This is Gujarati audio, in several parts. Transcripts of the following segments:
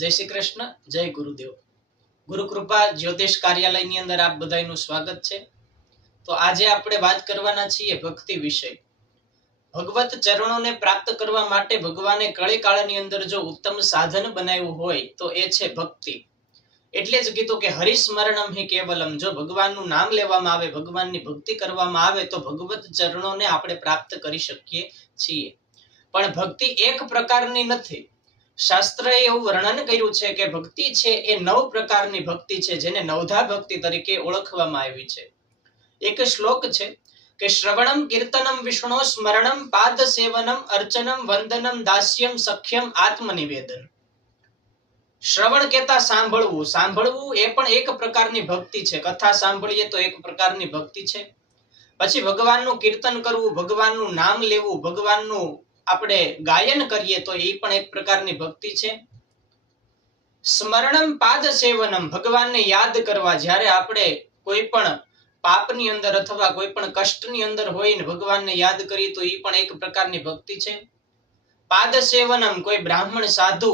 જય શ્રી કૃષ્ણ, જય ગુરુદેવ। ગુરુ કૃપા જ્યોતિષ કાર્યાલયની અંદર આપ બધાનું સ્વાગત છે। તો આજે આપણે વાત કરવાના છીએ ભક્તિ વિશે। ભગવત ચરણોને પ્રાપ્ત કરવા માટે ભગવાને કળીકાળની અંદર જો ઉત્તમ સાધન બનાવ્યું હોય તો એ છે ભક્તિ। એટલે જ કીધું કે હરિસ્મરણમ હિ કેવલમ। જો ભગવાનનું નામ લેવામાં આવે, ભગવાનની ભક્તિ કરવામાં આવે તો ભગવત ચરણોને આપણે પ્રાપ્ત કરી શકીએ છીએ। પણ ભક્તિ એક પ્રકારની નથી। શાસ્ત્રએ એવું વર્ણન કર્યું છે કે ભક્તિ છે એ 9 પ્રકારની ભક્તિ છે, જેને નવધા ભક્તિ તરીકે ઓળખવામાં આવી છે। એક શ્લોક છે કે શ્રવણમ કીર્તનમ વિષ્ણુ સ્મરણમ પાદ સેવનમ અર્ચનમ વંદનમ દાસ્યમ સખ્યમ આત્મનિવેદન। શ્રવણ કહેતા સાંભળવું, સાંભળવું એ પણ એક પ્રકારની ભક્તિ છે। કથા સાંભળીએ તો એક પ્રકારની ભક્તિ છે। પછી ભગવાનનું કીર્તન કરવું, ભગવાનનું નામ લેવું, ભગવાનનું આપણે ગાયન કરીએ તો એ પણ એક પ્રકારની ભક્તિ છે। સ્મરણમ પાદ સેવનમ, ભગવાનને યાદ કરવા। જ્યારે આપણે કોઈ પણ પાપની અંદર અથવા કોઈ પણ કષ્ટની અંદર હોય ને ભગવાનને યાદ કરીએ તો એ પણ એક પ્રકારની ભક્તિ છે। પાદ સેવનમ, કોઈ બ્રાહ્મણ સાધુ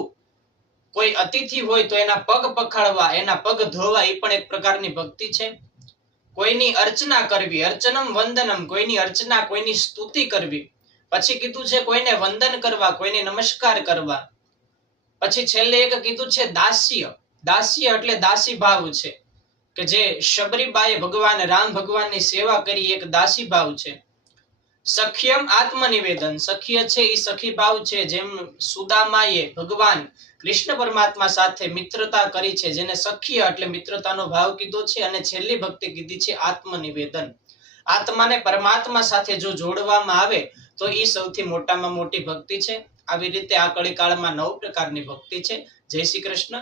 કોઈ અતિથિ હોય તો એના પગ પખાળવા, એના પગ ધોવા, એ પણ એક પ્રકારની ભક્તિ છે। કોઈની અર્ચના કરવી, અર્ચનમ વંદનમ, કોઈની અર્ચના, કોઈની સ્તુતિ કરવી। પછી કીધું છે કોઈને વંદન કરવા, કોઈને નમસ્કાર કરવા। પછી છેલ્લે એક કીધું છે દાસ્ય। દાસ્ય એટલે દાસી ભાવ છે કે જે શબરીબાએ ભગવાન રામ ભગવાનની સેવા કરી, એક દાસી ભાવ છે। સખ્યમ આત્મનિવેદન, સખ્ય છે એ સખી ભાવ છે। જેમ સુદામાએ ભગવાન કૃષ્ણ પરમાત્મા સાથે મિત્રતા કરી છે, જેને સખ્ય એટલે મિત્રતાનો ભાવ કીધો છે। અને છેલ્લી ભક્તિ કીધી છે આત્મનિવેદન। આત્માને પરમાત્મા સાથે જો જોડવામાં આવે તો એ સૌથી મોટામાં મોટી ભક્તિ છે। આવી રીતે આ કળીકાળમાં 9 પ્રકારની ભક્તિ છે। જય શ્રી કૃષ્ણ।